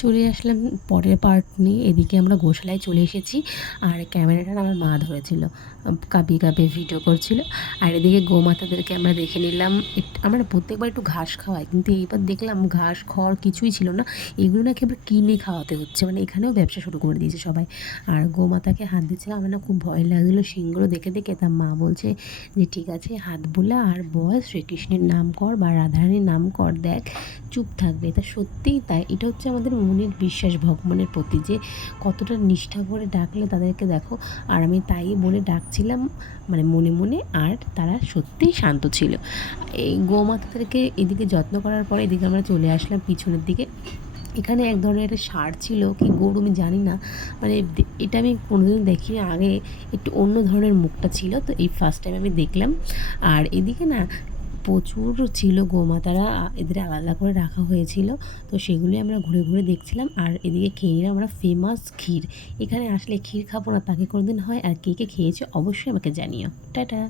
চলে আসলাম পরের পার্ট নিয়ে। এদিকে আমরা গোশালায় চলে এসেছি আর ক্যামেরাটা আমার মা ধরেছিল, কাঁপিয়ে কাঁপিয়ে ভিডিও করছিল। আর এদিকে গোমাতাদেরকে আমরা দেখে নিলাম। আমরা প্রত্যেকবার একটু ঘাস খাওয়াই, কিন্তু এইবার দেখলাম ঘাস খড় কিছুই ছিল না, এগুলো নাকি আবার কিনে খাওয়াতে হচ্ছে। মানে এখানেও ব্যবসা শুরু করে দিয়েছে সবাই। আর গোমাতাকে হাত দিচ্ছিলাম, আমার না খুব ভয় লাগছিলো সিংগুলো দেখে দেখে। তার মা বলছে যে ঠিক আছে হাত বুলা আর বল শ্রীকৃষ্ণের নাম কর বা রাধারানীর নাম কর, দেখ চুপ থাকবে। এটা সত্যিই তাই, এটা হচ্ছে আমাদের মনের বিশ্বাস ভগবানের প্রতি, যে কতটা নিষ্ঠা করে ডাকলে তাদেরকে দেখো। আর আমি তাই বলে ডাকছিলাম মানে মনে মনে, আর তারা সত্যিই শান্ত ছিল। এই গোমাতাদেরকে এদিকে যত্ন করার পরে এদিকে আমরা চলে আসলাম পিছনের দিকে। এখানে এক ধরনের একটা ষাঁড় ছিল কি গরু আমি জানি না, মানে এটা আমি কোনোদিন দেখিনি আগে। একটু অন্য ধরনের মুখটা ছিল, তো এই ফার্স্ট টাইম আমি দেখলাম। আর এদিকে না প্রচুর ছিল গোমাতারা, এদের আলাদা করে রাখা হয়েছিল, তো সেগুলি আমরা ঘুরে ঘুরে দেখছিলাম। আর এদিকে খেয়ে নিলাম আমরা ফেমাস ক্ষীর। এখানে আসলে ক্ষীর খাবো না তাকে কোনোদিন হয়? আর কে কে খেয়েছে অবশ্যই আমাকে জানিও। টাটা।